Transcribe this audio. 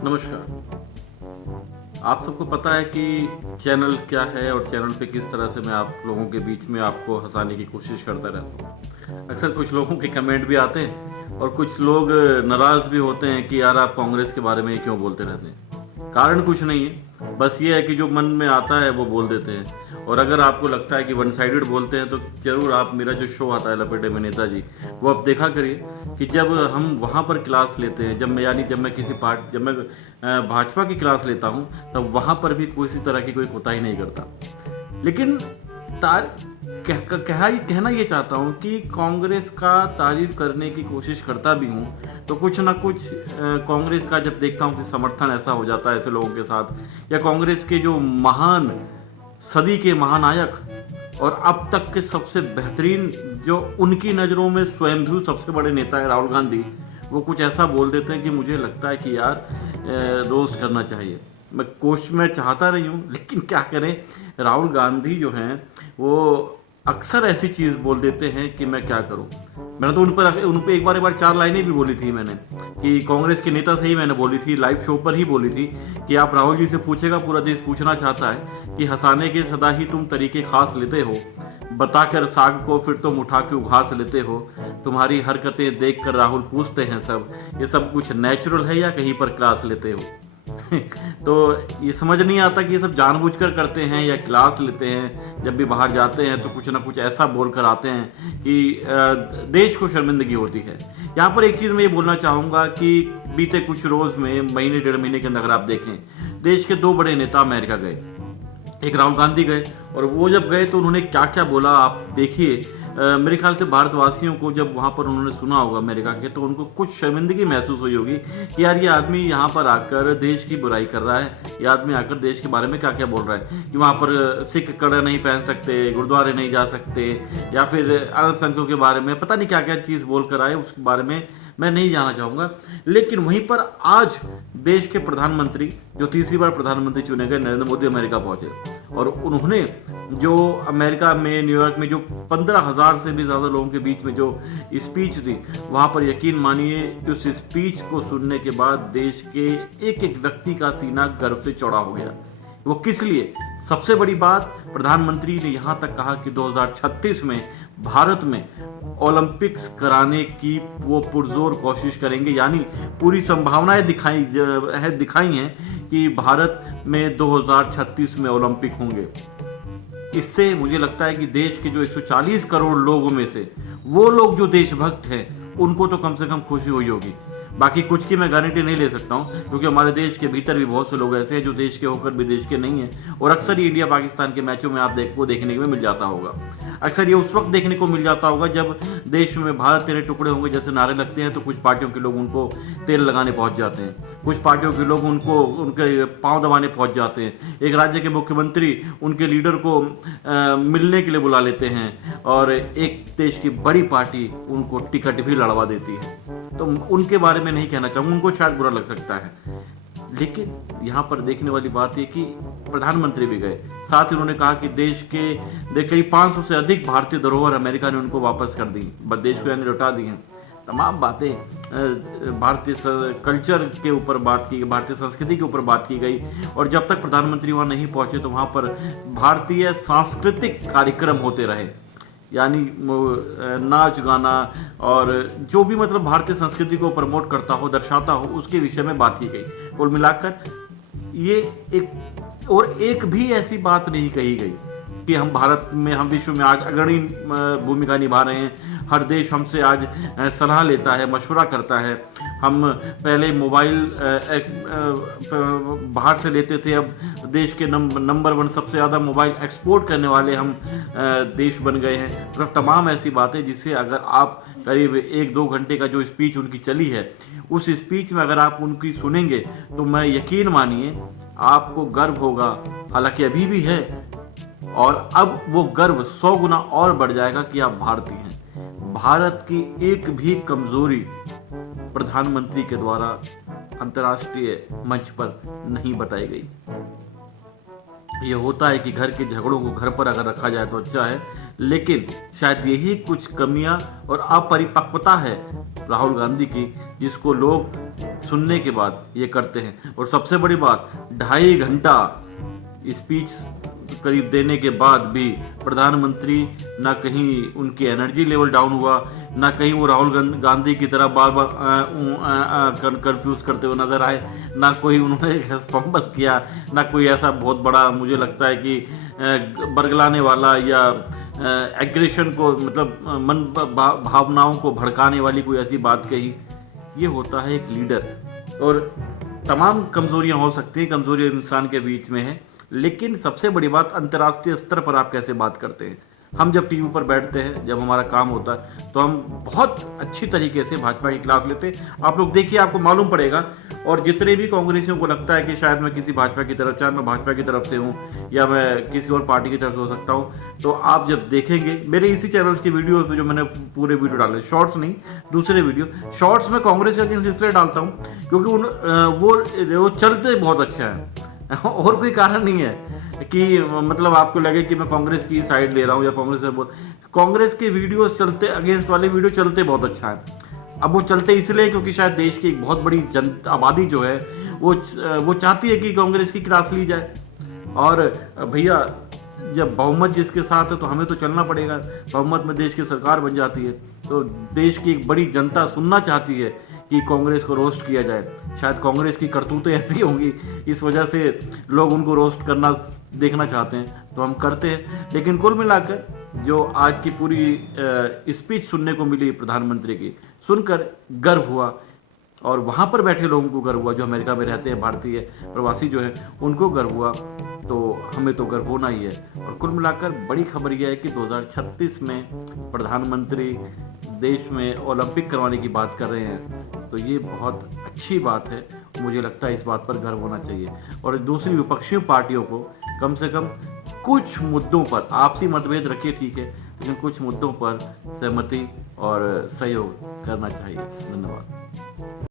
नमस्कार। आप सबको पता है कि चैनल क्या है और चैनल पे किस तरह से मैं आप लोगों के बीच में आपको हंसाने की कोशिश करता रहता हूँ। अक्सर कुछ लोगों के कमेंट भी आते हैं और कुछ लोग नाराज़ भी होते हैं कि यार आप कांग्रेस के बारे में ही क्यों बोलते रहते हैं। कारण कुछ नहीं है, बस ये है कि जो मन में आता है वो बोल देते हैं। और अगर आपको लगता है कि वन साइडेड बोलते हैं तो ज़रूर आप मेरा जो शो आता है लपेटे में नेताजी, वो आप देखा करिए कि जब हम वहाँ पर क्लास लेते हैं, जब मैं किसी पार्ट जब मैं भाजपा की क्लास लेता हूँ, तब वहाँ पर भी किसी तरह की कोई कोताही नहीं करता। लेकिन तार कहना ये चाहता हूँ कि कांग्रेस का तारीफ करने की कोशिश करता भी हूँ तो कुछ ना कुछ कांग्रेस का जब देखता हूँ कि समर्थन ऐसा हो जाता है ऐसे लोगों के साथ, या कांग्रेस के जो महान सदी के महानायक और अब तक के सबसे बेहतरीन, जो उनकी नज़रों में स्वयंभू सबसे बड़े नेता है राहुल गांधी, वो कुछ ऐसा बोल देते हैं कि मुझे लगता है कि यार रोस्ट करना चाहिए। मैं चाहता नहीं हूँ, लेकिन क्या करें, राहुल गांधी जो हैं वो अक्सर ऐसी चीज़ बोल देते हैं कि मैं क्या करूँ। मैंने तो उन पर एक बार 4 लाइनें भी बोली थी मैंने, कि कांग्रेस के नेता से ही मैंने बोली थी, लाइव शो पर ही बोली थी कि आप राहुल जी से पूछेगा, पूरा देश पूछना चाहता है कि हंसाने के सदा ही तुम तरीके खास लेते हो, बताकर साग को फिर तुम उठा के उघास लेते हो, तुम्हारी हरकतें देख कर राहुल पूछते हैं सब, ये सब कुछ नेचुरल है या कहीं पर क्लास लेते हो। तो ये समझ नहीं आता कि ये सब जानबूझकर करते हैं या क्लास लेते हैं। जब भी बाहर जाते हैं तो कुछ ना कुछ ऐसा बोल कर आते हैं कि देश को शर्मिंदगी होती है। यहाँ पर एक चीज़ मैं ये बोलना चाहूँगा कि बीते कुछ रोज़ में, महीने 1.5 महीने के अंदर अगर आप देखें, देश के 2 बड़े नेता अमेरिका गए। एक राहुल गांधी गए, और वो जब गए तो उन्होंने क्या क्या बोला आप देखिए। मेरे ख्याल से भारतवासियों को जब वहाँ पर उन्होंने सुना होगा अमेरिका के, तो उनको कुछ शर्मिंदगी महसूस हुई होगी कि यार ये आदमी यहाँ पर आकर देश की बुराई कर रहा है, ये आदमी आकर देश के बारे में क्या क्या बोल रहा है कि वहाँ पर सिख कड़े नहीं पहन सकते, गुरुद्वारे नहीं जा सकते, या फिर अल्पसंख्यकों के बारे में पता नहीं क्या क्या चीज़ बोल कर आए, उसके बारे में मैं नहीं जाना चाहूँगा। लेकिन वहीं पर आज देश के प्रधानमंत्री, जो तीसरी बार प्रधानमंत्री चुने गए, नरेंद्र मोदी अमेरिका पहुंचे, और उन्होंने जो अमेरिका में, न्यूयॉर्क में जो 15,000 से भी ज़्यादा लोगों के बीच में जो स्पीच दी, वहाँ पर यकीन मानिए उस स्पीच को सुनने के बाद देश के एक एक व्यक्ति का सीना गर्व से चौड़ा हो गया। वो किस लिए? सबसे बड़ी बात, प्रधानमंत्री ने यहाँ तक कहा कि 2036 में भारत में ओलंपिक्स कराने की वो पुरजोर कोशिश करेंगे, यानी पूरी संभावनाएं दिखाई हैं कि भारत में 2036 में ओलंपिक होंगे। इससे मुझे लगता है कि देश के जो 140 करोड़ लोगों में से वो लोग जो देशभक्त हैं, उनको तो कम से कम खुशी हुई होगी। बाकी कुछ की मैं गारंटी नहीं ले सकता हूँ, क्योंकि हमारे देश के भीतर भी बहुत से लोग ऐसे हैं जो देश के होकर भी देश के नहीं हैं, और अक्सर ये इंडिया पाकिस्तान के मैचों में आप देखने को मिल जाता होगा। अक्सर ये उस वक्त देखने को मिल जाता होगा जब देश में भारत तेरे टुकड़े होंगे जैसे नारे लगते हैं, तो कुछ पार्टियों के लोग उनको तेल लगाने पहुंच जाते हैं, कुछ पार्टियों के लोग उनको उनके पांव दबाने पहुंच जाते हैं, एक राज्य के मुख्यमंत्री उनके लीडर को मिलने के लिए बुला लेते हैं, और एक देश की बड़ी पार्टी उनको टिकट भी लड़वा देती है। तो उनके बारे में नहीं कहना चाहूँगा, उनको शायद बुरा लग सकता है। लेकिन यहाँ पर देखने वाली बात ये कि प्रधानमंत्री भी गए, साथ ही उन्होंने कहा कि देश के करीब 500 से अधिक भारतीय धरोहर अमेरिका ने उनको वापस कर दी, देश को यानी लौटा दी हैं। तमाम बातें भारतीय कल्चर के ऊपर बात की गई, भारतीय संस्कृति के ऊपर बात की गई, और जब तक प्रधानमंत्री वहाँ नहीं पहुँचे तो वहाँ पर भारतीय सांस्कृतिक कार्यक्रम होते रहे, यानी नाच गाना और जो भी मतलब भारतीय संस्कृति को प्रमोट करता हो, दर्शाता हो, उसके विषय में बात की गई। कुल मिलाकर ये एक भी ऐसी बात नहीं कही गई कि हम भारत में, हम विश्व में आज अग्रणी भूमिका निभा रहे हैं, हर देश हमसे आज सलाह लेता है, मशवरा करता है। हम पहले मोबाइल बाहर से लेते थे, अब देश के नंबर 1 सबसे ज़्यादा मोबाइल एक्सपोर्ट करने वाले हम देश बन गए हैं। मतलब तमाम ऐसी बातें जिसे अगर आप करीब 1-2 घंटे का जो स्पीच उनकी चली है, उस स्पीच में अगर आप उनकी सुनेंगे तो मैं यकीन मानिए आपको गर्व होगा, हालांकि अभी भी है, और अब वो गर्व 100 गुना और बढ़ जाएगा कि आप भारतीय हैं। भारत की एक भी कमजोरी प्रधानमंत्री के द्वारा अंतर्राष्ट्रीय मंच पर नहीं बताई गई। ये होता है कि घर के झगड़ों को घर पर अगर रखा जाए तो अच्छा है, लेकिन शायद यही कुछ कमियां और अपरिपक्वता है राहुल गांधी की, जिसको लोग सुनने के बाद ये करते हैं। और सबसे बड़ी बात, 2.5 घंटा स्पीच करीब देने के बाद भी प्रधानमंत्री ना कहीं उनकी एनर्जी लेवल डाउन हुआ, ना कहीं वो राहुल गांधी की तरह बार बार कंफ्यूज करते हुए नजर आए, ना कोई उन्होंने फंबल किया, ना कोई ऐसा बहुत बड़ा मुझे लगता है कि बरगलाने वाला या एग्रेशन को मतलब मन भावनाओं को भड़काने वाली कोई ऐसी बात कही। ये होता है एक लीडर। और तमाम कमजोरियां हो सकती हैं, कमजोरियां इंसान के बीच में है, लेकिन सबसे बड़ी बात अंतर्राष्ट्रीय स्तर पर आप कैसे बात करते हैं। हम जब टीवी पर बैठते हैं, जब हमारा काम होता है, तो हम बहुत अच्छी तरीके से भाजपा की क्लास लेते हैं। आप लोग देखिए, आपको मालूम पड़ेगा। और जितने भी कांग्रेसियों को लगता है कि शायद मैं किसी भाजपा की तरफ, चाहे मैं भाजपा की तरफ से हूँ या मैं किसी और पार्टी की तरफ से हो सकता हूँ, तो आप जब देखेंगे मेरे इसी चैनल्स की वीडियो जो मैंने पूरे वीडियो डाले, शॉर्ट्स नहीं, दूसरे वीडियो, शॉर्ट्स में कांग्रेस का अगेंस्ट इसलिए डालता हूँ क्योंकि वो चलते बहुत अच्छा है और कोई कारण नहीं है कि मतलब आपको लगे कि मैं कांग्रेस की साइड ले रहा हूँ या कांग्रेस के वीडियो चलते, अगेंस्ट वाले वीडियो चलते बहुत अच्छा है। अब वो चलते इसलिए क्योंकि शायद देश की एक बहुत बड़ी आबादी जो है वो चाहती है कि कांग्रेस की क्लास ली जाए। और भैया, जब बहुमत जिसके साथ है तो हमें तो चलना पड़ेगा। बहुमत में देश की सरकार बन जाती है तो देश की एक बड़ी जनता सुनना चाहती है कि कांग्रेस को रोस्ट किया जाए। शायद कांग्रेस की करतूतें ऐसी होंगी, इस वजह से लोग उनको रोस्ट करना देखना चाहते हैं, तो हम करते हैं। लेकिन कुल मिलाकर जो आज की पूरी स्पीच सुनने को मिली प्रधानमंत्री की, सुनकर गर्व हुआ। और वहाँ पर बैठे लोगों को गर्व हुआ, जो अमेरिका में रहते हैं भारतीय प्रवासी जो है उनको गर्व हुआ, तो हमें तो गर्व होना ही है। और कुल मिलाकर बड़ी खबर यह है कि 2036 में प्रधानमंत्री देश में ओलंपिक करवाने की बात कर रहे हैं, तो ये बहुत अच्छी बात है। मुझे लगता है इस बात पर गर्व होना चाहिए। और दूसरी विपक्षी पार्टियों को कम से कम कुछ मुद्दों पर आपसी मतभेद रखिए, ठीक है, लेकिन कुछ मुद्दों पर सहमति और सहयोग करना चाहिए। धन्यवाद।